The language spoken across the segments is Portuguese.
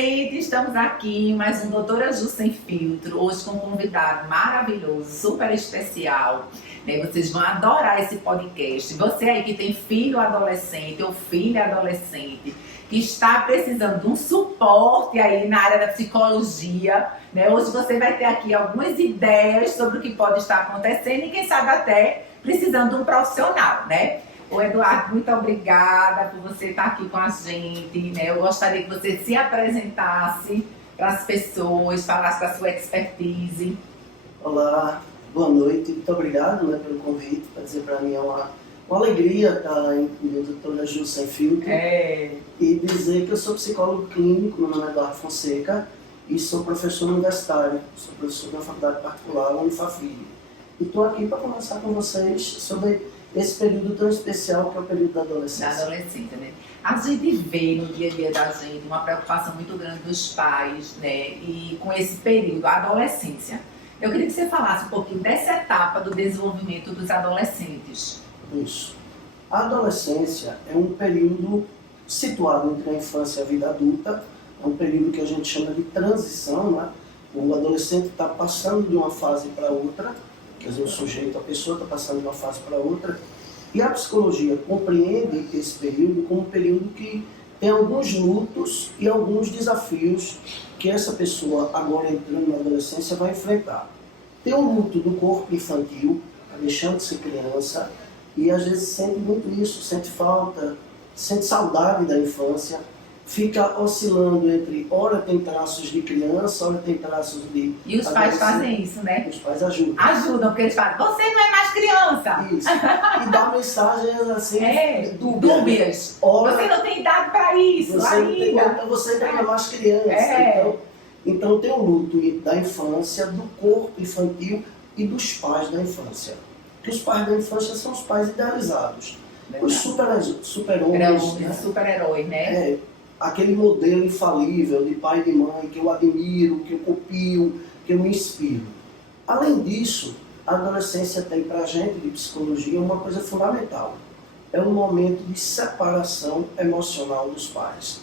gente, estamos aqui em mais um Doutora Ju Sem Filtro, hoje com um convidado maravilhoso, super especial, né? Vocês vão adorar esse podcast. Você aí que tem filho adolescente ou filha adolescente, que está precisando de um suporte aí na área da psicologia, né? Hoje você vai ter aqui algumas ideias sobre o que pode estar acontecendo e quem sabe até precisando de um profissional, né? Ô Eduardo, muito obrigada por você estar aqui com a gente, né? Eu gostaria que você se apresentasse para as pessoas, falasse da sua expertise. Olá, boa noite, muito obrigado, né, pelo convite. Para dizer, para mim é uma alegria estar em Doutora Ju Sem Filtro e dizer que eu sou psicólogo clínico, meu nome é Eduardo Fonseca e sou professor universitário, sou professor da faculdade particular, Unifafilho. E estou aqui para conversar com vocês sobre esse período tão especial que é o período da adolescência. Da adolescência, né? A gente vê no dia a dia da gente uma preocupação muito grande dos pais, né? E com esse período, a adolescência. Eu queria que você falasse um pouquinho dessa etapa do desenvolvimento dos adolescentes. Isso. A adolescência é um período situado entre a infância e a vida adulta. É um período que a gente chama de transição, né? O adolescente está passando de uma fase para outra. Quer dizer, o sujeito, a pessoa está passando de uma fase para outra, e a psicologia compreende esse período como um período que tem alguns lutos e alguns desafios que essa pessoa, agora entrando na adolescência, vai enfrentar. Tem o luto do corpo infantil, deixando de ser criança, e às vezes sente muito isso, sente falta, sente saudade da infância, fica oscilando entre, ora tem traços de criança, ora tem traços de... E os pais fazem isso, né? Os pais ajudam. Ajudam, porque eles falam, você não é mais criança. Isso. E dá mensagens assim, dúbias. Ora, você não tem idade para isso você ainda é mais criança. Então tem o luto da infância, do corpo infantil e dos pais da infância. Porque os pais da infância são os pais idealizados. Os super-homens, né? Super-heróis, né? Aquele modelo infalível de pai e de mãe que eu admiro, que eu copio, que eu me inspiro. Além disso, a adolescência tem para a gente de psicologia uma coisa fundamental. É um momento de separação emocional dos pais.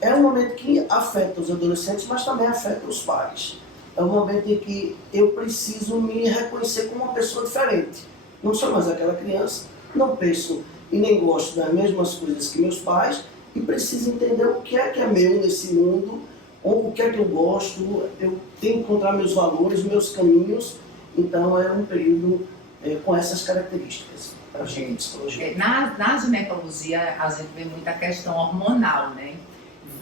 É um momento que afeta os adolescentes, mas também afeta os pais. É um momento em que eu preciso me reconhecer como uma pessoa diferente. Não sou mais aquela criança, não penso e nem gosto das mesmas coisas que meus pais, e preciso entender o que é meu nesse mundo, ou o que é que eu gosto, eu tenho que encontrar meus valores, meus caminhos. Então é um período com essas características para a gente, psicologia. Na ginecologia a gente vê muita questão hormonal, né?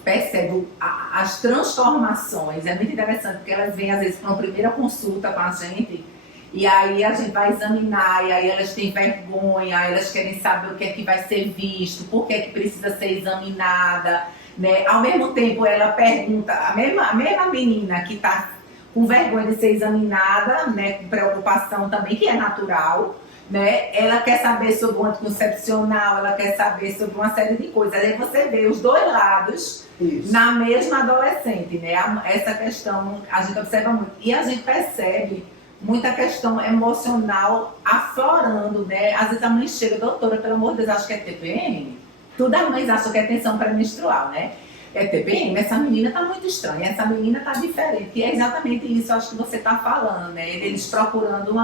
Percebe as transformações, é muito interessante, porque elas vêm às vezes para uma primeira consulta com a gente, e aí a gente vai examinar, e aí elas têm vergonha, aí elas querem saber o que é que vai ser visto, por que é que precisa ser examinada, né? Ao mesmo tempo ela pergunta, a mesma menina que está com vergonha de ser examinada, né, com preocupação também, que é natural, né? Ela quer saber sobre o anticoncepcional, ela quer saber sobre uma série de coisas. Aí você vê os dois lados. Isso. Na mesma adolescente, né? Essa questão a gente observa muito. E a gente percebe muita questão emocional aflorando, né? Às vezes a mãe chega, doutora, pelo amor de Deus, acho que é TPM. Todas as mães acham que é tensão pré-menstrual, né? É TPM, essa menina tá muito estranha, essa menina tá diferente. E é exatamente isso, acho que você tá falando, né? Eles procurando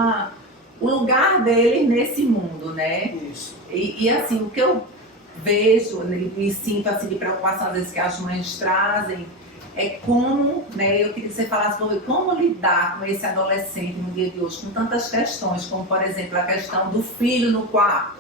o lugar deles nesse mundo, né? Isso. E assim, o que eu vejo e sinto assim, de preocupação às vezes que as mães trazem é como, né, eu queria que você falasse sobre como lidar com esse adolescente no dia de hoje, com tantas questões, como por exemplo a questão do filho no quarto,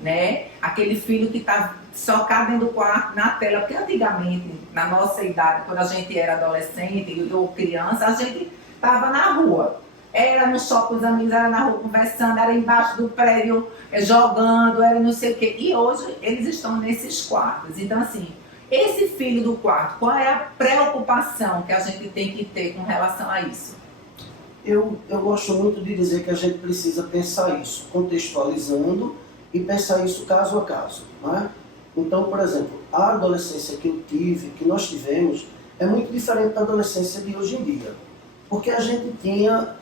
né? Aquele filho que está socado dentro do quarto, na tela, porque antigamente, na nossa idade, quando a gente era adolescente ou criança, a gente estava na rua. Era no shopping com os amigos, era na rua conversando, era embaixo do prédio jogando, era não sei o quê. E hoje eles estão nesses quartos. Então, assim, esse filho do quarto, qual é a preocupação que a gente tem que ter com relação a isso? Eu gosto muito de dizer que a gente precisa pensar isso, contextualizando e pensar isso caso a caso, né? Então, por exemplo, a adolescência que eu tive, que nós tivemos, é muito diferente da adolescência de hoje em dia. Porque a gente tinha...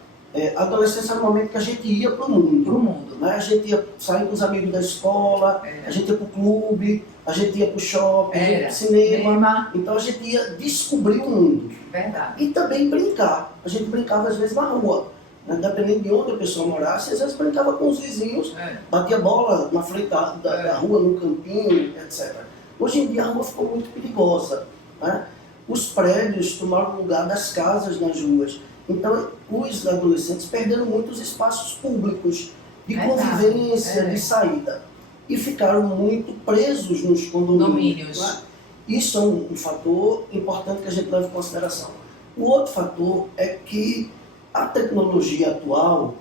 a adolescência era o momento que a gente ia para o mundo. né? A gente ia sair com os amigos da escola, a gente ia para o clube, a gente ia para o shopping, a gente ia para o cinema. Então a gente ia descobrir o mundo. Verdade. E também brincar. A gente brincava às vezes na rua, né? Dependendo de onde a pessoa morasse, às vezes brincava com os vizinhos, batia bola na frente da rua, no campinho, etc. Hoje em dia a rua ficou muito perigosa, né? Os prédios tomaram o lugar das casas nas ruas. Então, os adolescentes perderam muitos espaços públicos de convivência, de saída. E ficaram muito presos nos condomínios. Né? Isso é um fator importante que a gente leva em consideração. O outro fator é que a tecnologia atual,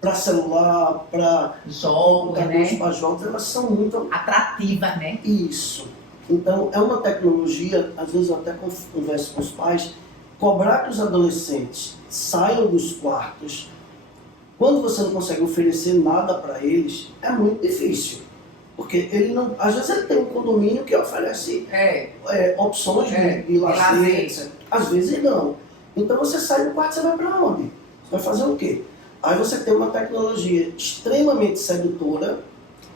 para celular, para jogos, né? Para jogos, elas são muito atrativas, né? Isso. Então, é uma tecnologia, às vezes eu até converso com os pais, cobrar que os adolescentes saiam dos quartos, quando você não consegue oferecer nada para eles, é muito difícil. Porque ele não, às vezes ele tem um condomínio que oferece opções de lazer, etc. Às vezes não. Então você sai do quarto, você vai para onde? Você vai fazer o quê? Aí você tem uma tecnologia extremamente sedutora,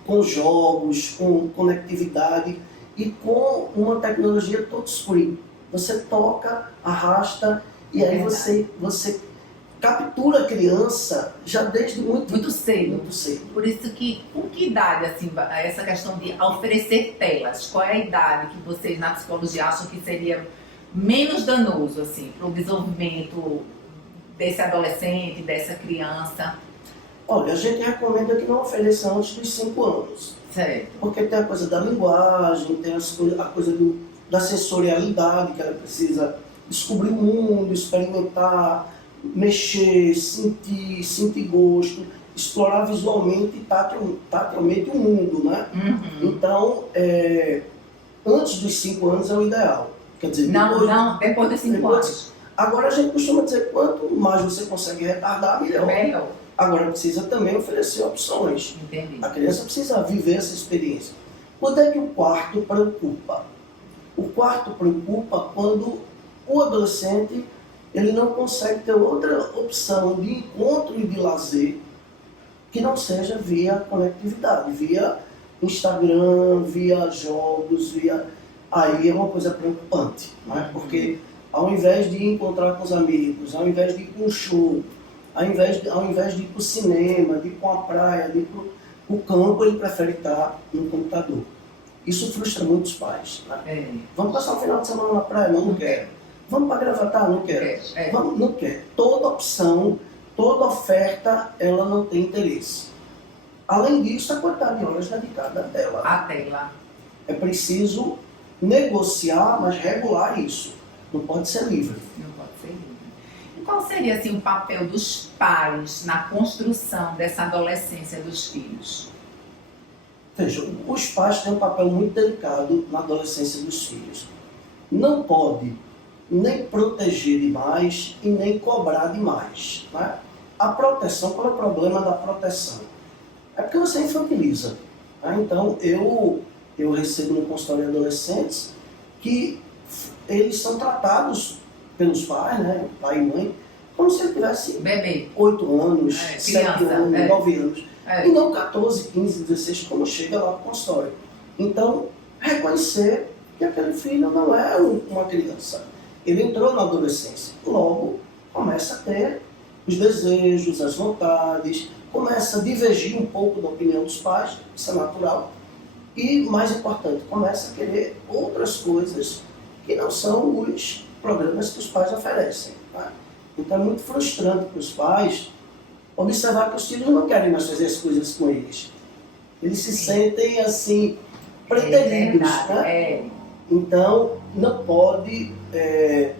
com jogos, com conectividade e com uma tecnologia touchscreen. Você toca, arrasta e aí você captura a criança já desde muito cedo. Por isso que, com que idade, assim, essa questão de oferecer telas, qual é a idade que vocês na psicologia acham que seria menos danoso, assim, para o desenvolvimento desse adolescente, dessa criança? Olha, a gente recomenda que não ofereça antes dos 5 anos. Certo. Porque tem a coisa da linguagem, tem a coisa da sensorialidade, que ela precisa descobrir o mundo, experimentar, mexer, sentir gosto, explorar visualmente e tatilmente o mundo, né? Uhum. Então, antes dos 5 anos é o ideal. Quer dizer, depois dos 5 anos. Agora a gente costuma dizer, quanto mais você consegue retardar, melhor. Agora precisa também oferecer opções. Entendi. A criança precisa viver essa experiência. Quando é que o quarto preocupa? O quarto preocupa quando o adolescente ele não consegue ter outra opção de encontro e de lazer que não seja via conectividade, via Instagram, via jogos, Aí é uma coisa preocupante, né? Porque ao invés de encontrar com os amigos, ao invés de ir para um show, ao invés de ir para o cinema, de ir para uma praia, de ir para o campo, ele prefere estar no computador. Isso frustra muitos pais. Né? Vamos passar um final de semana na praia? Não quero. Vamos para Gravatar? Não quero. Não quero. Toda opção, toda oferta, ela não tem interesse. Além disso, a quantidade de horas dedicada à tela. A tela. É preciso negociar, mas regular isso. Não pode ser livre. Não pode ser livre. E qual seria assim, o papel dos pais na construção dessa adolescência dos filhos? Veja, os pais têm um papel muito delicado na adolescência dos filhos. Não pode nem proteger demais e nem cobrar demais. Né? A proteção, qual é o problema da proteção? É porque você infantiliza. Né? Então, eu recebo no consultório de adolescentes que eles são tratados pelos pais, né, pai e mãe, como se ele tivesse bebê, 8 anos, criança, 7 anos, 9 anos. E não 14, 15, 16, como chega lá no consultório. Então, reconhecer que aquele filho não é uma criança. Ele entrou na adolescência. Logo, começa a ter os desejos, as vontades, começa a divergir um pouco da opinião dos pais, isso é natural. E, mais importante, começa a querer outras coisas que não são os programas que os pais oferecem. Tá? Então é muito frustrante para os pais observar que os filhos não querem mais fazer as coisas com eles. Eles se sentem assim, preteridos. Né? Então não pode,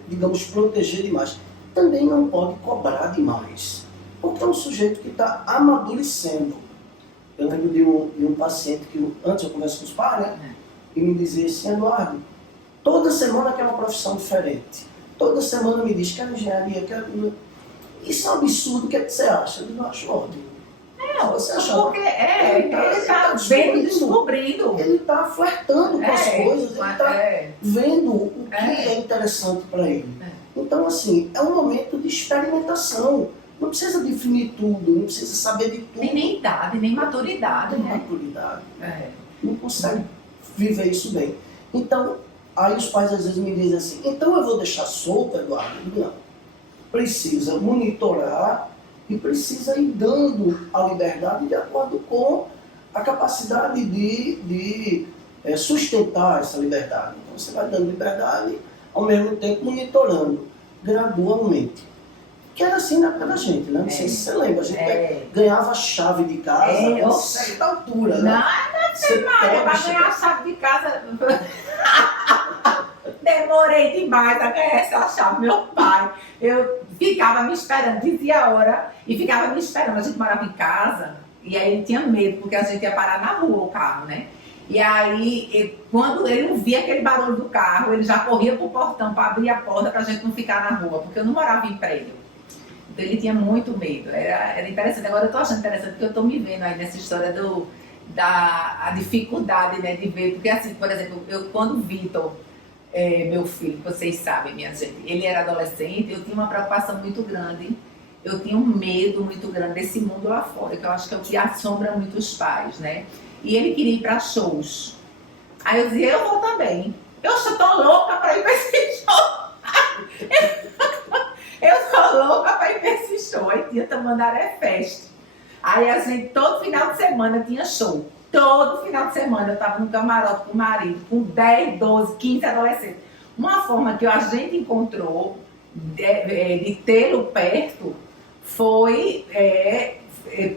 digamos, proteger demais. Também não pode cobrar demais. Porque é um sujeito que está amadurecendo. Eu lembro de um paciente que antes eu converso com os pais, né? E me dizia assim, Eduardo, toda semana quer uma profissão diferente. Toda semana me diz, quero engenharia, quero... Isso é um absurdo, o que é que você acha? Eu não acho ótimo. Você acha? Porque ele está vendo e descobrindo. Ele está flertando com as coisas, ele está vendo o que é interessante para ele. Então, assim, é um momento de experimentação. Não precisa definir tudo, não precisa saber de tudo. Tem nem idade, nem maturidade, Tem né? maturidade. É. Não consegue viver isso bem. Então, aí os pais às vezes me dizem assim, então eu vou deixar solto, Eduardo? Não. Precisa monitorar e precisa ir dando a liberdade de acordo com a capacidade de sustentar essa liberdade. Então você vai dando liberdade, ao mesmo tempo monitorando, gradualmente. Que era assim na época da gente, né? Não sei se você lembra, a gente ganhava a chave de casa a certa altura, né? Não sei mais, para ganhar a chave de casa... Demorei demais a ganhar essa chave, meu pai. Eu ficava me esperando, dizia a hora, e ficava me esperando. A gente morava em casa, e aí ele tinha medo, porque a gente ia parar na rua o carro, né? E aí, quando ele ouvia aquele barulho do carro, ele já corria pro portão para abrir a porta para a gente não ficar na rua, porque eu não morava em prédio. Então ele tinha muito medo. Era interessante. Agora eu tô achando interessante, porque eu tô me vendo aí nessa história da dificuldade, né, de ver. Porque assim, por exemplo, quando o Vitor... meu filho, vocês sabem, minha gente, ele era adolescente, eu tinha uma preocupação muito grande, eu tinha um medo muito grande desse mundo lá fora, que eu acho que é o que assombra muito os pais, né? E ele queria ir para shows. Aí eu dizia, eu vou também. Eu estou louca para ir para esse show. Eu estou louca para ir para esse show. Aí tinha Tamandaré Fest. Aí a gente, todo final de semana tinha show. Todo final de semana eu estava no camarote com o marido, com 10, 12, 15 adolescentes. Uma forma que a gente encontrou de tê-lo perto foi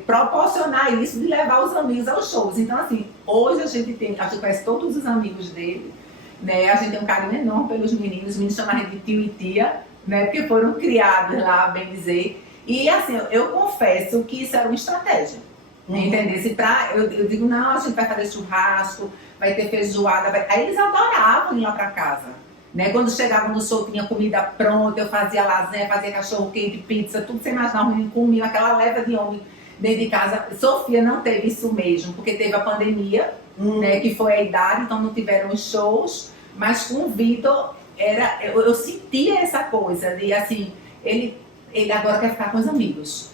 proporcionar isso, de levar os amigos aos shows. Então, assim, hoje a gente conhece todos os amigos dele, né? A gente tem um carinho enorme pelos meninos, os meninos chamam a gente de tio e tia, né? Porque foram criados lá, bem dizer. E, assim, eu confesso que isso era uma estratégia. Entendesse? Eu digo, não, a gente vai fazer churrasco, vai ter feijoada. Aí eles adoravam ir lá para casa. Né? Quando chegavam no show, tinha comida pronta, eu fazia lasanha, fazia cachorro-quente, pizza, tudo sem imaginar, o menino comia aquela leva de homem dentro de casa. Sofia não teve isso mesmo, porque teve a pandemia, né, que foi a idade, então não tiveram os shows. Mas com o Vitor, eu sentia essa coisa de, assim, ele agora quer ficar com os amigos.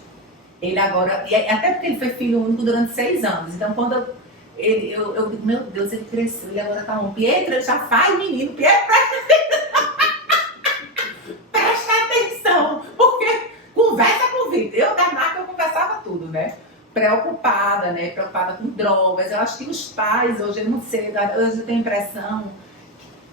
Ele agora, até porque ele foi filho único durante 6 anos, então quando eu digo, meu Deus, ele cresceu, ele agora tá um Pietro, ele já faz menino, Pietro, presta atenção, porque conversa com o Vitor. Eu da marca eu conversava tudo, né? Preocupada, né? Preocupada com drogas. Eu acho que os pais hoje, eu não sei, hoje eu tenho a impressão,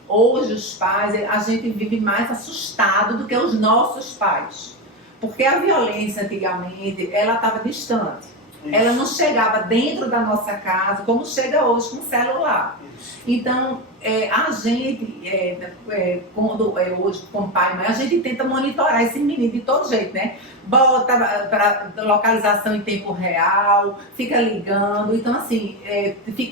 hoje os pais, a gente vive mais assustado do que os nossos pais. Porque a violência, antigamente, ela estava distante. Isso. Ela não chegava dentro da nossa casa, como chega hoje com o celular. Isso. Então, a gente, hoje, como pai e mãe, a gente tenta monitorar esse menino de todo jeito, né? Bota para localização em tempo real, fica ligando. Então, assim,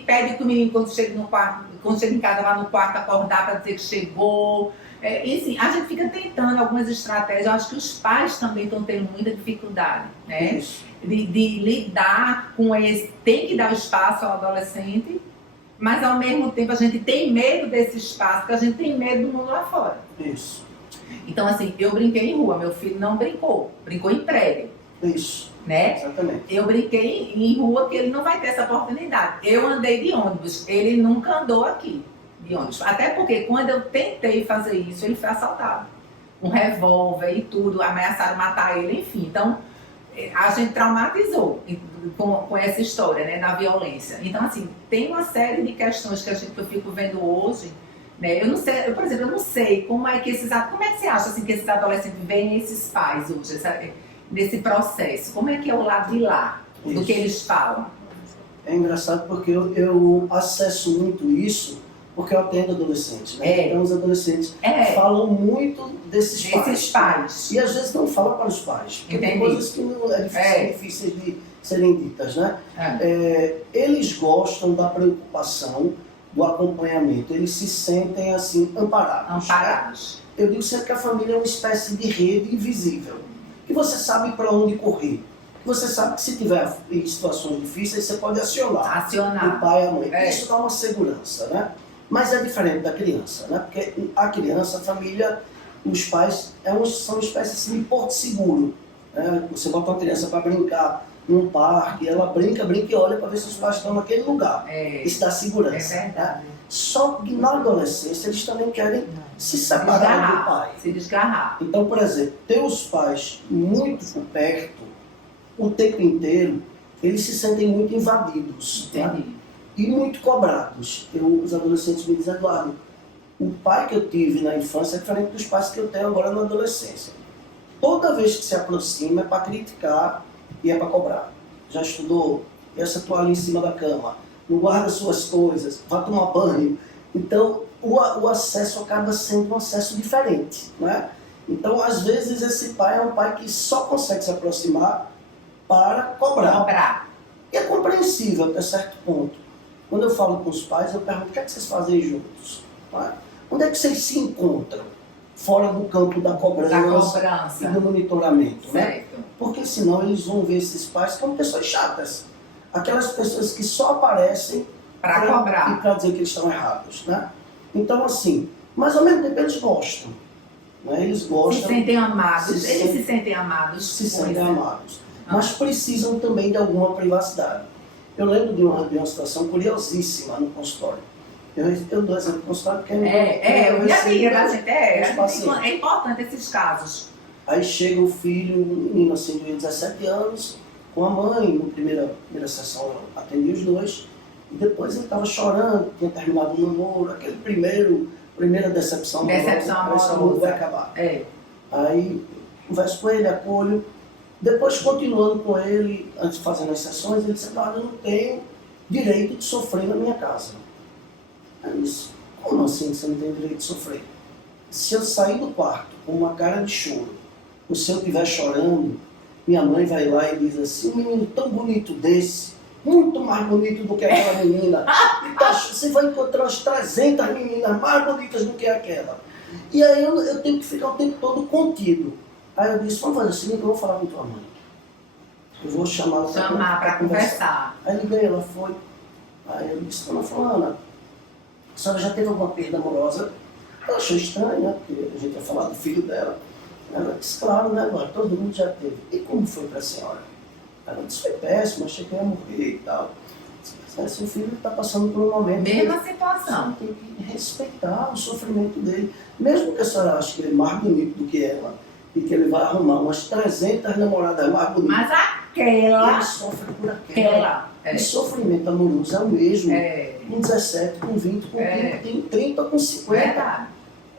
pede que o menino, quando chega no quarto, quando chega em casa, lá no quarto, acordar para dizer que chegou. E assim, a gente fica tentando algumas estratégias. Eu acho que os pais também estão tendo muita dificuldade, né? De lidar com esse. Tem que dar espaço ao adolescente, mas ao mesmo tempo a gente tem medo desse espaço, porque a gente tem medo do mundo lá fora. Isso. Então, assim, eu brinquei em rua, meu filho não brincou em prédio. Isso. Né? Exatamente. Eu brinquei em rua, porque ele não vai ter essa oportunidade. Eu andei de ônibus, ele nunca andou aqui. De ônibus. Até porque quando eu tentei fazer isso, ele foi assaltado. Um revólver e tudo, ameaçaram matar ele, enfim. Então, a gente traumatizou com essa história, né, na violência. Então, assim, tem uma série de questões que eu fico vendo hoje, né? Eu não sei, por exemplo, eu não sei como é que como é que você acha assim, que esses adolescentes veem esses pais hoje, nesse processo? Como é que é o lado de lá, isso, do que eles falam? É engraçado porque eu acesso muito isso, porque eu atendo adolescentes, né? Então os adolescentes falam muito desses pais. E às vezes não falam para os pais, porque tem coisas que não são difíceis de serem ditas, né? Eles gostam da preocupação, do acompanhamento, eles se sentem assim amparados. Né? Eu digo sempre que a família é uma espécie de rede invisível, que você sabe para onde correr. Você sabe que se tiver em situações difíceis, você pode acionar o pai e a mãe. Isso dá uma segurança, né? Mas é diferente da criança, né? Porque a criança, a família, os pais são uma espécie assim, de porto seguro. Né? Você bota uma criança para brincar num parque, ela brinca e olha para ver se os pais estão naquele lugar. Isso dá segurança. É verdade. Né? Só que na adolescência eles também querem se separar do pai. Se desgarrar. Então, por exemplo, ter os pais muito por perto, o tempo inteiro, eles se sentem muito invadidos. Entendi. Né? E muito cobrados. Os adolescentes me dizem, Eduardo, o pai que eu tive na infância é diferente dos pais que eu tenho agora na adolescência. Toda vez que se aproxima é para criticar e é para cobrar. Já estudou? E essa toalha em cima da cama? Não guarda suas coisas? Vá tomar banho? Então, o acesso acaba sendo um acesso diferente. Né? Então, às vezes, esse pai é um pai que só consegue se aproximar para cobrar. E é compreensível até certo ponto. Quando eu falo com os pais, eu pergunto, o que é que vocês fazem juntos? Né? Onde é que vocês se encontram? Fora do campo da cobrança. E do monitoramento. Né? Porque senão eles vão ver esses pais como pessoas chatas. Aquelas pessoas que só aparecem para cobrar e para dizer que eles estão errados. Né? Então, assim, mas ao mesmo tempo eles gostam. Né? Eles gostam. Se sentem amados. Eles se sentem amados. Se sentem amados. Mas precisam também de alguma privacidade. Eu lembro de uma situação curiosíssima no consultório. Eu dou exemplo do consultório porque é importante esses casos. Aí chega o filho, um menino assim de 17 anos, com a mãe, na primeira sessão eu atendi os dois, e depois ele estava chorando, tinha terminado o namoro, aquele primeira decepção amorosa vai acabar. Aí converso com ele, acolho, depois continuando com ele, antes de fazendo as sessões, ele disse, eu não tenho direito de sofrer na minha casa. Aí eu disse, como assim você não tem direito de sofrer? Se eu sair do quarto com uma cara de choro, ou se eu estiver chorando, minha mãe vai lá e diz assim, um menino tão bonito desse, muito mais bonito do que aquela menina, você vai encontrar umas 300 meninas mais bonitas do que aquela. E aí eu tenho que ficar o tempo todo contido. Aí eu disse, vamos fazer o seguinte, eu vou falar com tua mãe. Eu vou chamá-la para conversar. Aí liguei, ela foi. Aí eu disse, dona Fulana, a senhora já teve alguma perda amorosa? Ela achou estranho, né? Porque a gente ia falar do filho dela. Ela disse, claro, né, agora todo mundo já teve. E como foi para a senhora? Ela disse, foi péssimo, achei que ia morrer e tal. Seu filho está passando por um momento... Mesma situação. Tem que respeitar o sofrimento dele. Mesmo que a senhora ache que ele é mais bonito do que ela, e que ele vai arrumar umas 300 namoradas mais bonitas. Mas aquela... Ele sofre por aquela. O sofrimento amoroso é o mesmo. Com 17, com 20, com 30, tem 30 com 50. Verdade.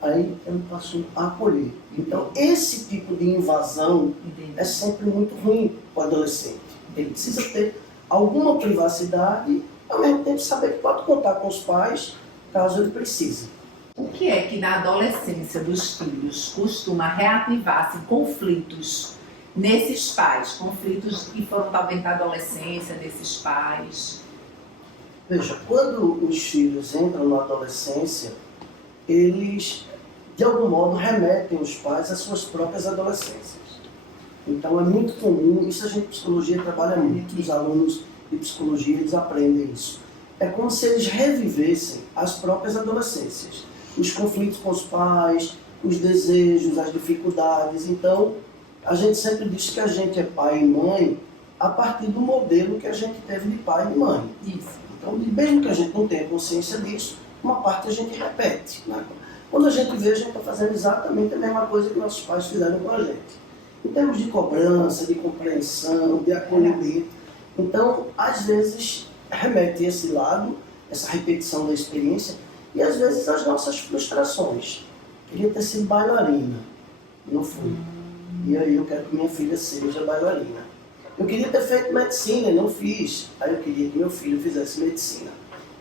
Aí eu passo a acolher. Então, esse tipo de invasão é sempre muito ruim para o adolescente. Ele precisa ter alguma privacidade, ao mesmo tempo saber que pode contar com os pais, caso ele precise. O que é que na adolescência dos filhos costuma reativar conflitos nesses pais? Conflitos que foram talvez na adolescência desses pais? Veja, quando os filhos entram na adolescência, eles, de algum modo, remetem os pais às suas próprias adolescências. Então é muito comum, isso a gente em psicologia trabalha muito, os alunos de psicologia eles aprendem isso. É como se eles revivessem as próprias adolescências. Os conflitos com os pais, os desejos, as dificuldades. Então, a gente sempre diz que a gente é pai e mãe a partir do modelo que a gente teve de pai e mãe. Isso. Então, mesmo que a gente não tenha consciência disso, uma parte a gente repete. Né? Quando a gente vê, a gente está fazendo exatamente a mesma coisa que nossos pais fizeram com a gente. Em termos de cobrança, de compreensão, de acolhimento. Então, às vezes, remete esse lado, essa repetição da experiência, e às vezes as nossas frustrações. Queria ter sido bailarina, não fui. E aí eu quero que minha filha seja bailarina. Eu queria ter feito medicina e não fiz. Aí eu queria que meu filho fizesse medicina.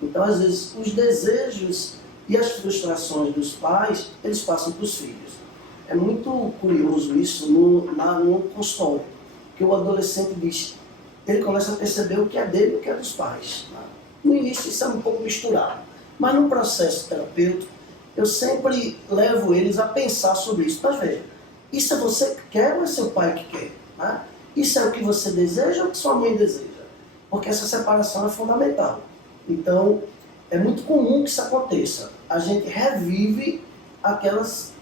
Então, às vezes, os desejos e as frustrações dos pais, eles passam para os filhos. É muito curioso isso no consultório, que o adolescente diz, ele começa a perceber o que é dele e o que é dos pais. Né? No início isso é um pouco misturado, mas no processo terapêutico eu sempre levo eles a pensar sobre isso. Mas veja, isso é você que quer ou é seu pai que quer? Né? Isso é o que você deseja ou o que sua mãe deseja? Porque essa separação é fundamental. Então, é muito comum que isso aconteça. A gente revive aquelas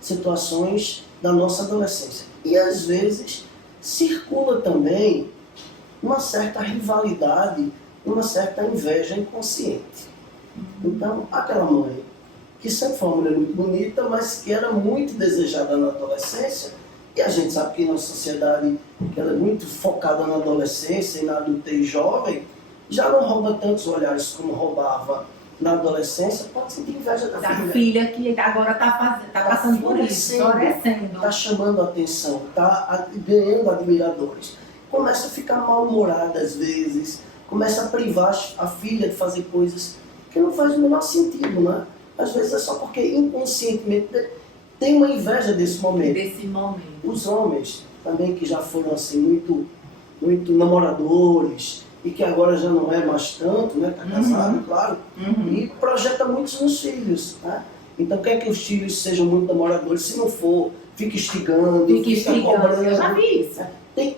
situações da nossa adolescência. E às vezes circula também uma certa rivalidade, uma certa inveja inconsciente. Então, aquela mãe, que sempre foi uma mulher muito bonita, mas que era muito desejada na adolescência, e a gente sabe que na sociedade que ela é muito focada na adolescência e na adultez jovem, já não rouba tantos olhares como roubava na adolescência, pode sentir inveja da filha. Da filha que agora está passando por isso, florescendo. Está chamando a atenção, está ganhando admiradores. Começa a ficar mal-humorada às vezes, começa a privar a filha de fazer coisas que não faz o menor sentido, né? Às vezes é só porque inconscientemente tem uma inveja desse momento. Desse momento. Os homens também que já foram assim muito namoradores e que agora já não é mais tanto, né? Está casado, claro, e projeta muito nos filhos, né? Então quer que os filhos sejam muito namoradores, se não for, fica instigando, fica cobrando. Eu já vi isso. Tem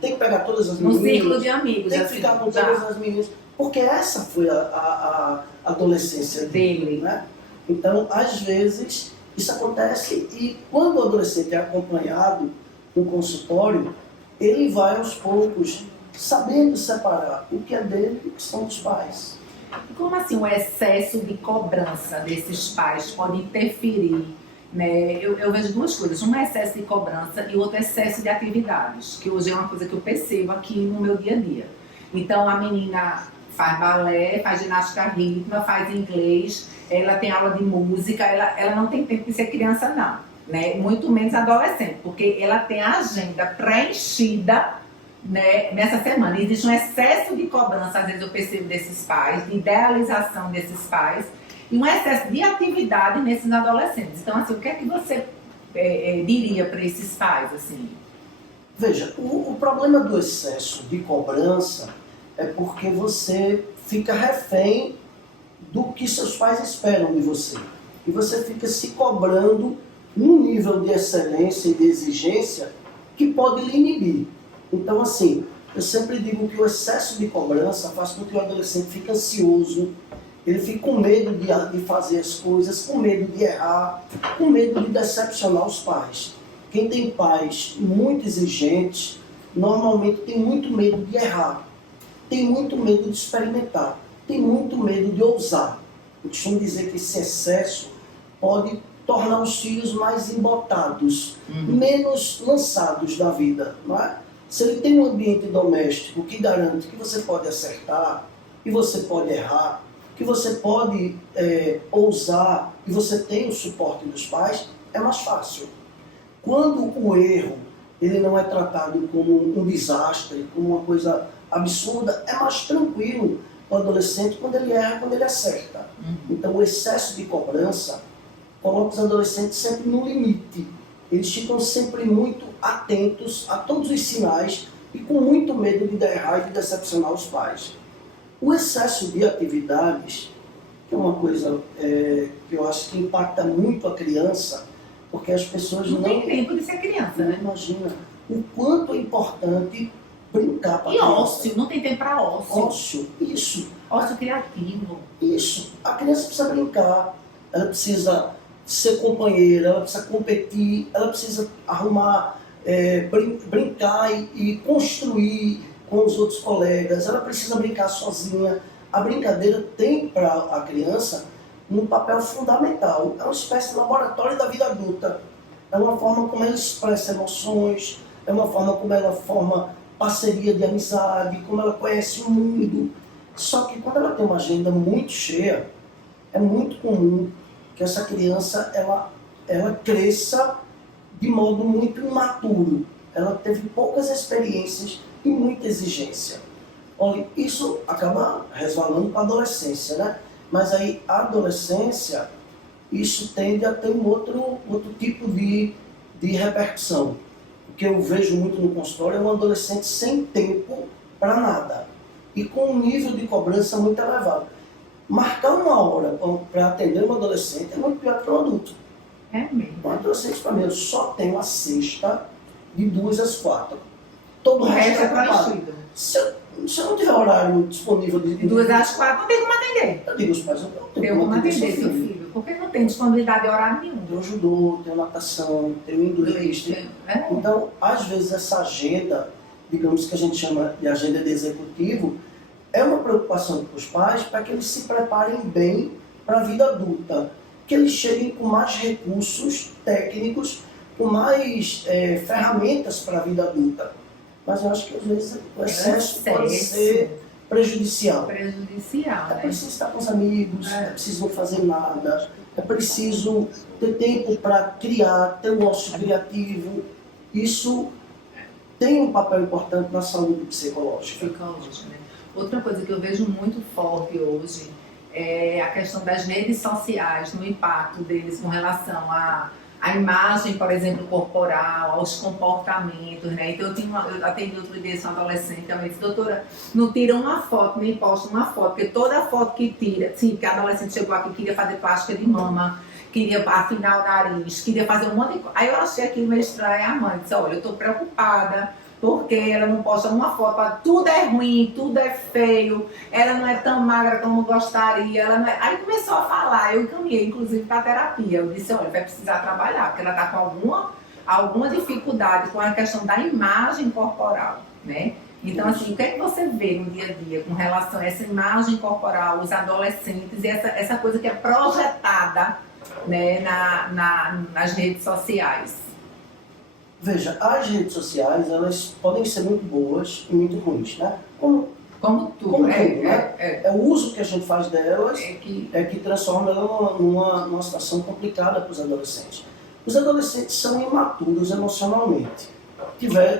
que pegar todas as no meninas. Círculo de amigos. Tem que ficar com todas as meninas. Porque essa foi a adolescência dele, né? Então, às vezes, isso acontece e quando o adolescente é acompanhado no consultório, ele vai aos poucos sabendo separar o que é dele e o que são dos pais. E como assim o excesso de cobrança desses pais pode interferir, né? Eu vejo duas coisas, um é excesso de cobrança e o outro é excesso de atividades, que hoje é uma coisa que eu percebo aqui no meu dia a dia. Então a menina faz balé, faz ginástica rítmica, faz inglês, ela tem aula de música, ela não tem tempo de ser criança não, né? Muito menos adolescente, porque ela tem a agenda preenchida, né, nessa semana. Existe um excesso de cobrança, às vezes eu percebo, desses pais, de idealização desses pais, e um excesso de atividade nesses adolescentes. Então, assim, o que é que você diria para esses pais, assim? Veja, o problema do excesso de cobrança é porque você fica refém do que seus pais esperam de você. E você fica se cobrando num nível de excelência e de exigência que pode lhe inibir. Então, assim, eu sempre digo que o excesso de cobrança faz com que o adolescente fique ansioso, ele fica com medo de fazer as coisas, com medo de errar, com medo de decepcionar os pais. Quem tem pais muito exigentes, normalmente tem muito medo de errar, tem muito medo de experimentar, tem muito medo de ousar. Eu costumo dizer que esse excesso pode tornar os filhos mais embotados, menos lançados da vida, não é? Se ele tem um ambiente doméstico que garante que você pode acertar, que você pode errar, que você pode ousar e você tem o suporte dos pais, é mais fácil. Quando o erro ele não é tratado como um desastre, como uma coisa absurda, é mais tranquilo para o adolescente quando ele erra, quando ele acerta. Então o excesso de cobrança coloca os adolescentes sempre no limite. Eles ficam sempre muito atentos a todos os sinais e com muito medo de dar errado e de decepcionar os pais. O excesso de atividades, que é uma coisa que eu acho que impacta muito a criança, porque as pessoas não tem tempo de ser criança, né? Imagina o quanto é importante brincar para a criança. E ócio, não tem tempo para ócio. Ócio, isso. Ócio criativo. Isso. A criança precisa brincar, ela precisa ser companheira, ela precisa competir, ela precisa arrumar, brincar e construir com os outros colegas, ela precisa brincar sozinha. A brincadeira tem para a criança um papel fundamental, é uma espécie de laboratório da vida adulta. É uma forma como ela expressa emoções, é uma forma como ela forma parceria de amizade, como ela conhece o mundo. Só que quando ela tem uma agenda muito cheia, é muito comum que essa criança ela cresça de modo muito imaturo. Ela teve poucas experiências e muita exigência. Olha, isso acaba resvalando para a adolescência, né? Mas aí a adolescência, isso tende a ter um outro tipo de repercussão. O que eu vejo muito no consultório é um adolescente sem tempo para nada e com um nível de cobrança muito elevado. Marcar uma hora para atender um adolescente é muito pior que um adulto. É mesmo. Um adolescente, para mim, eu só tenho a sexta de 2 às 4. Todo o resto é ocupado. Se eu não tiver horário disponível de 2 às 4, não tem como atender. Eu digo aos pais, eu não tenho Tem como atender seu seu filho. porque não tem disponibilidade de horário nenhum. Tem o judô, tem a natação, tem o inglês. Então, às vezes, essa agenda, digamos que a gente chama de agenda de executivo, é uma preocupação para os pais para que eles se preparem bem para a vida adulta, que eles cheguem com mais recursos técnicos, com mais ferramentas para a vida adulta. Mas eu acho que às vezes o excesso pode ser prejudicial. Prejudicial, É preciso estar com os amigos, é preciso não fazer nada, é preciso ter tempo para criar, ter um ócio criativo. Isso tem um papel importante na saúde psicológica. Né? Outra coisa que eu vejo muito forte hoje é a questão das redes sociais, no impacto deles com relação à imagem, por exemplo, corporal, aos comportamentos, né? Então eu atendi outro dia uma adolescente, ela disse, doutora, não tira uma foto, nem posta uma foto, porque toda foto que tira, sim, porque a adolescente chegou aqui, queria fazer plástica de mama, queria afinar o nariz, queria fazer um monte de coisa. Aí eu achei aquilo meio estranho, a mãe disse, olha, eu estou preocupada, porque ela não posta uma foto, tudo é ruim, tudo é feio, ela não é tão magra como gostaria, ela não é... Aí começou a falar, eu encaminhei inclusive para a terapia, eu disse, olha, vai precisar trabalhar, porque ela está com alguma dificuldade com a questão da imagem corporal, né? Então, assim, o que é que você vê no dia a dia com relação a essa imagem corporal, os adolescentes e essa coisa que é projetada, né, nas redes sociais? Veja, as redes sociais, elas podem ser muito boas e muito ruins, né? Como tudo, né? É o uso que a gente faz delas que transforma ela numa situação complicada para os adolescentes. Os adolescentes são imaturos emocionalmente.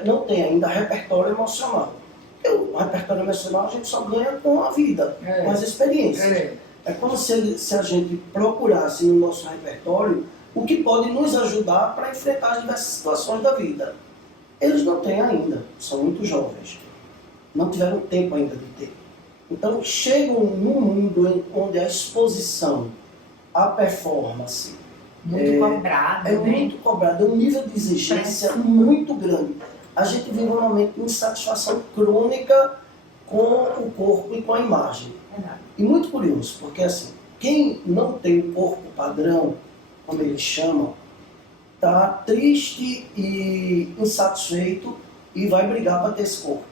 Não tem ainda repertório emocional. O repertório emocional a gente só ganha com a vida, com as experiências. É como se a gente procurasse no nosso repertório o que pode nos ajudar para enfrentar as diversas situações da vida. Eles não têm ainda, são muito jovens, não tiveram tempo ainda de ter. Então chegam num mundo onde a exposição, a performance muito cobrada, é muito cobrada, é um nível de exigência muito grande. A gente vive um momento de insatisfação crônica com o corpo e com a imagem. E muito curioso, porque assim, quem não tem o corpo padrão, como eles chamam, está triste e insatisfeito e vai brigar para ter esse corpo.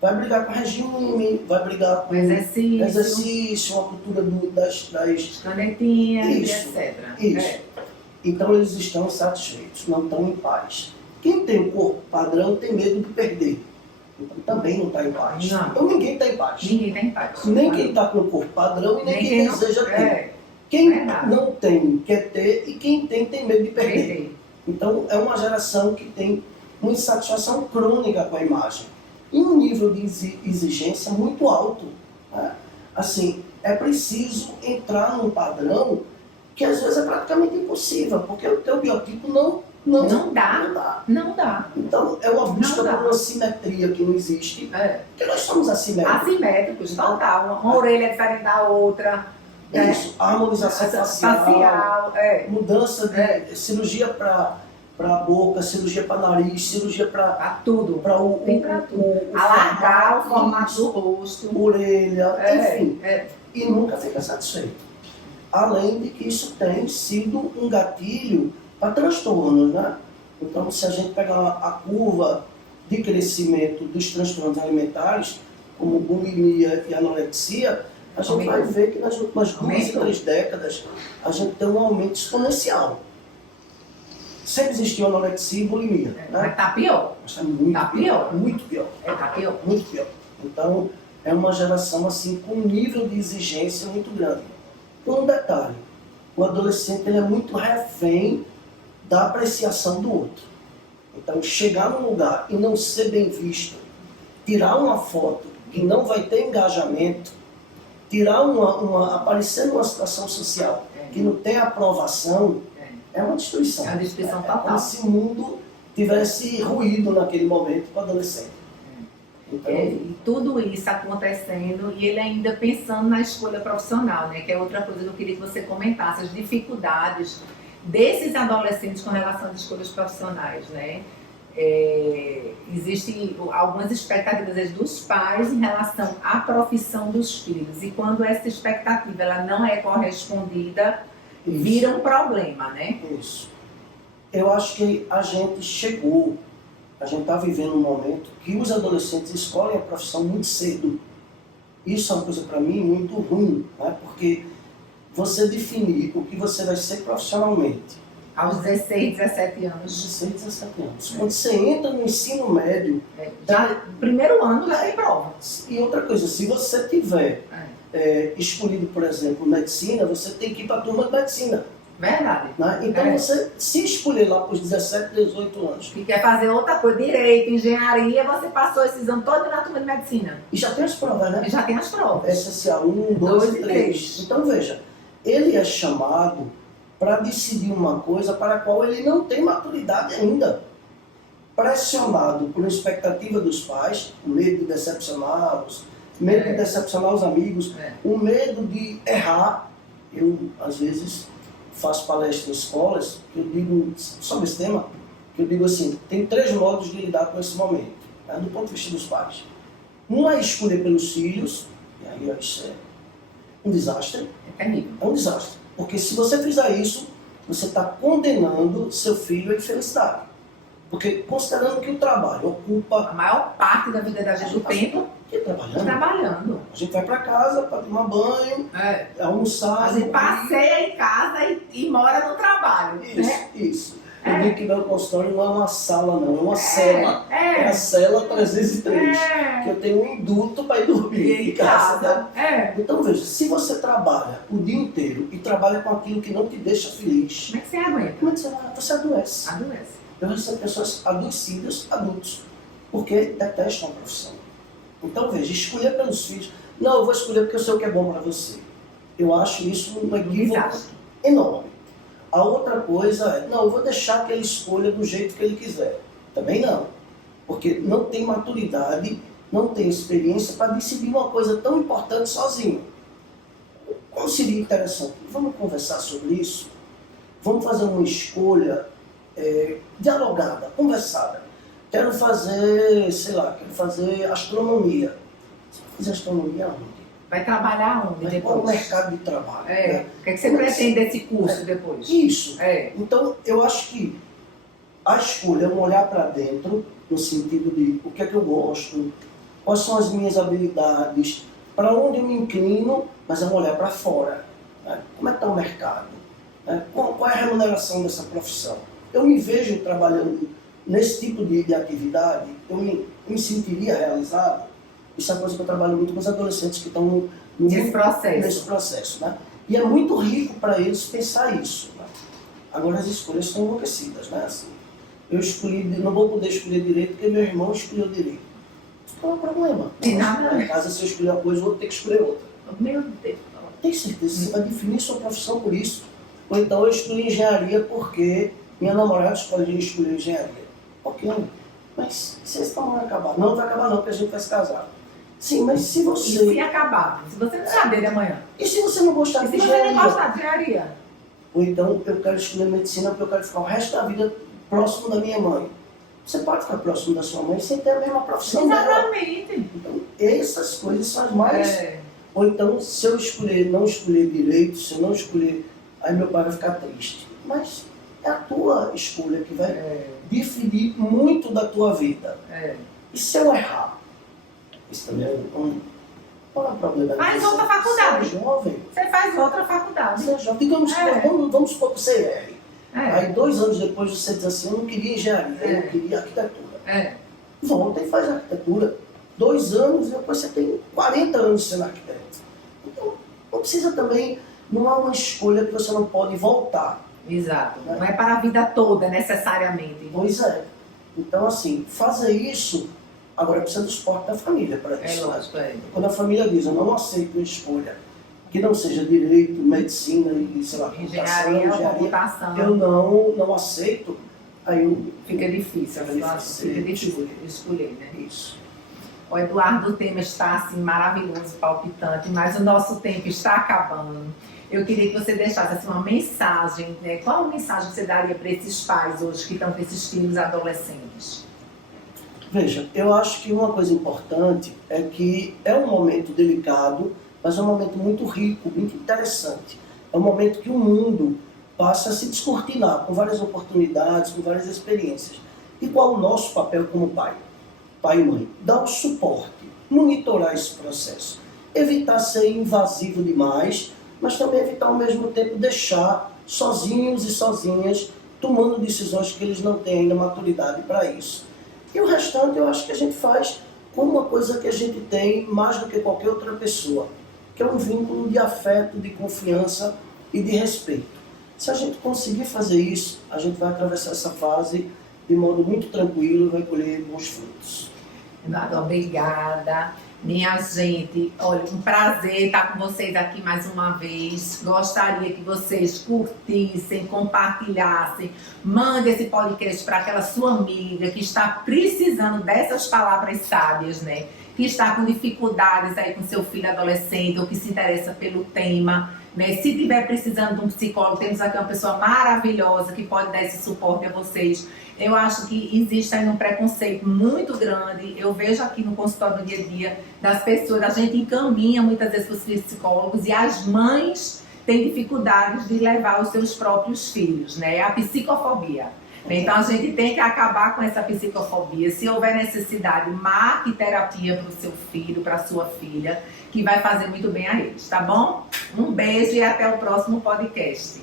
Vai brigar com regime, vai brigar com exercício, a cultura das canetinhas, etc. Isso. Então eles estão insatisfeitos, não estão em paz. Quem tem o corpo padrão tem medo de perder. Então também não está em paz. Não. Então ninguém está em paz. Ninguém está em paz. Nem quem está com o corpo padrão e nem quem deseja ter. Quem não tem quer ter e quem tem medo de perder. Então é uma geração que tem uma insatisfação crônica com a imagem. E um nível de exigência muito alto. Né? Assim, é preciso entrar num padrão que às vezes é praticamente impossível, porque o teu biotipo não dá. Então é uma busca por uma simetria que não existe. Porque nós somos assimétricos. Assimétricos, total. Uma orelha é diferente da outra. Isso, harmonização facial, mudança de cirurgia para a boca, cirurgia para nariz, cirurgia para tudo. Alargar o formato do rosto, orelha, enfim. E nunca fica satisfeito. Além de que isso tem sido um gatilho para transtornos, né? Então, se a gente pegar a curva de crescimento dos transtornos alimentares, como bulimia e anorexia, a gente vai ver que nas últimas 2 e 3 décadas a gente tem um aumento exponencial. Sempre existiu anorexia e bulimia. Né? Mas está pior. Mas está pior. Muito pior. Está pior. Muito pior. Então, é uma geração assim com um nível de exigência muito grande. Um detalhe, o adolescente ele é muito refém da apreciação do outro. Então, chegar num lugar e não ser bem visto, tirar uma foto que não vai ter engajamento, aparecer numa situação social que não tem aprovação, é uma destruição. É uma destruição total. Como se o mundo tivesse ruído naquele momento para o adolescente. Então, e tudo isso acontecendo e ele ainda pensando na escolha profissional, né? Que é outra coisa que eu queria que você comentasse, as dificuldades desses adolescentes com relação às escolhas profissionais, né? Existem algumas expectativas dos pais em relação à profissão dos filhos e quando essa expectativa ela não é correspondida, vira um problema, né? Isso. Eu acho que a gente está vivendo um momento que os adolescentes escolhem a profissão muito cedo. Isso é uma coisa, para mim, muito ruim, né? Porque você definir o que você vai ser profissionalmente Aos 16, 17 anos. 16, 17 anos. Quando você entra no ensino médio, Já, primeiro ano já tem prova. e outra coisa, se você tiver escolhido, por exemplo, medicina, você tem que ir para a turma de medicina. Verdade. Né? Então, você se escolher lá para os 17, 18 anos, E quer fazer outra coisa, direito, engenharia, você passou esses anos todos na turma de medicina. e já tem as provas, né? E já tem as provas. SSA 1, 2 e 3. Então, veja, ele é chamado para decidir uma coisa para a qual ele não tem maturidade ainda. Pressionado por uma expectativa dos pais, o medo de decepcioná-los, medo de decepcionar os amigos, o medo de errar. Eu, às vezes, faço palestra em escolas, que eu digo sobre esse tema, que eu digo assim, tem 3 modos de lidar com esse momento, né, do ponto de vista dos pais. Um é escolher pelos filhos, e aí isso é um desastre. É terrível. É um desastre. Porque se você fizer isso, você está condenando seu filho à infelicidade. Porque considerando que o trabalho ocupa... A maior parte da vida da gente, do tempo, trabalhando. A gente vai para casa para tomar banho, almoçar... A gente passeia em casa e mora no trabalho. Isso, né? isso. Eu digo que meu consultório não é uma sala, não, é uma cela. É a cela 303. Que eu tenho um induto para ir dormir em casa. Né? Então veja, se você trabalha o dia inteiro e trabalha com aquilo que não te deixa feliz, como é que você aguenta? Como é que você adoece? Adoece. Eu recebo pessoas adoecidas, adultos, porque detestam a profissão. Então veja, escolher pelos filhos. Não, eu vou escolher porque eu sei o que é bom para você. Eu acho isso um equívoco enorme. A outra coisa é, não, eu vou deixar que ele escolha do jeito que ele quiser. Também não. Porque não tem maturidade, não tem experiência para decidir uma coisa tão importante sozinho. Como seria interessante? Vamos conversar sobre isso? Vamos fazer uma escolha dialogada, conversada. Quero fazer, sei lá, quero fazer astronomia. Você vai fazer astronomia onde? Vai trabalhar onde depois? Qual o mercado de trabalho? Né? O que, é que você pretende desse curso depois? Isso. Então, eu acho que a escolha é um olhar para dentro, no sentido de o que é que eu gosto, quais são as minhas habilidades, para onde eu me inclino, mas é um olhar para fora. Né? Como é que está o mercado? Né? Qual é a remuneração dessa profissão? Eu me vejo trabalhando nesse tipo de atividade, eu me sentiria realizado. Isso é uma coisa que eu trabalho muito com os adolescentes que estão nesse processo. Né? E é muito rico para eles pensar isso. Né? Agora as escolhas são enlouquecidas. Né? Assim, eu escolhi, não vou poder escolher direito porque meu irmão escolheu direito. Qual é o problema? Em casa, se eu escolher uma coisa, o outro tem que escolher outra. Meu Deus. Tem certeza que você vai definir sua profissão por isso. Ou então eu escolhi engenharia porque minha namorada escolheu escolher engenharia. Ok, mas se esse não vai acabar? Não vai acabar não, porque a gente vai se casar. Sim, mas se você... E se acabar? Se você não saber de amanhã? E se você não gostar de engenharia? Se você não gostar de engenharia? Ou então eu quero escolher medicina porque eu quero ficar o resto da vida próximo da minha mãe. Você pode ficar próximo da sua mãe sem ter a mesma profissão dela. Exatamente. Então, essas coisas são as mais... Ou então, se eu escolher, não escolher direito, se eu não escolher, aí meu pai vai ficar triste. Mas é a tua escolha que vai definir muito da tua vida. E se eu errar? Isso também é qual é o problema? Faz outra faculdade. Você é jovem. Você faz outra faculdade. Você é jovem. Digamos, vamos supor que você erre. Aí 2 anos depois você diz assim, eu não queria engenharia, eu queria arquitetura. Volta e faz arquitetura. 2 anos, depois você tem 40 anos sendo arquiteto. Então, não precisa também, não há uma escolha que você não pode voltar. Exato. Né? Não é para a vida toda, necessariamente. Pois é. Então, assim, fazer isso, agora precisa do suporte da família para isso. Lógico, Quando a família diz, eu não aceito uma escolha que não seja direito, medicina e, sei lá, engenharia, computação, eu não aceito, aí fica difícil, fica difícil escolher, né? Isso. O Eduardo, o tema está assim maravilhoso, palpitante, mas o nosso tempo está acabando. Eu queria que você deixasse assim, uma mensagem, né? Qual a mensagem que você daria para esses pais hoje que estão com esses filhos adolescentes? Veja, eu acho que uma coisa importante é que é um momento delicado, mas é um momento muito rico, muito interessante. É um momento que o mundo passa a se descortinar com várias oportunidades, com várias experiências. E qual o nosso papel como pai? Pai e mãe? Dar o suporte, monitorar esse processo. Evitar ser invasivo demais, mas também evitar ao mesmo tempo deixar sozinhos e sozinhas tomando decisões que eles não têm ainda maturidade para isso. E o restante eu acho que a gente faz com uma coisa que a gente tem mais do que qualquer outra pessoa, que é um vínculo de afeto, de confiança e de respeito. Se a gente conseguir fazer isso, a gente vai atravessar essa fase de modo muito tranquilo e vai colher bons frutos. Eduardo, obrigada. Minha gente, olha, um prazer estar com vocês aqui mais uma vez. Gostaria que vocês curtissem, compartilhassem, mande esse podcast para aquela sua amiga que está precisando dessas palavras sábias, né? Que está com dificuldades aí com seu filho adolescente ou que se interessa pelo tema, né? Se tiver precisando de um psicólogo, temos aqui uma pessoa maravilhosa que pode dar esse suporte a vocês. Eu acho que existe aí um preconceito muito grande. Eu vejo aqui no consultório do dia a dia das pessoas, a gente encaminha muitas vezes para os psicólogos e as mães têm dificuldades de levar os seus próprios filhos, né? A psicofobia. Então a gente tem que acabar com essa psicofobia. Se houver necessidade, marque terapia para o seu filho, para a sua filha, que vai fazer muito bem a eles, tá bom? Um beijo e até o próximo podcast.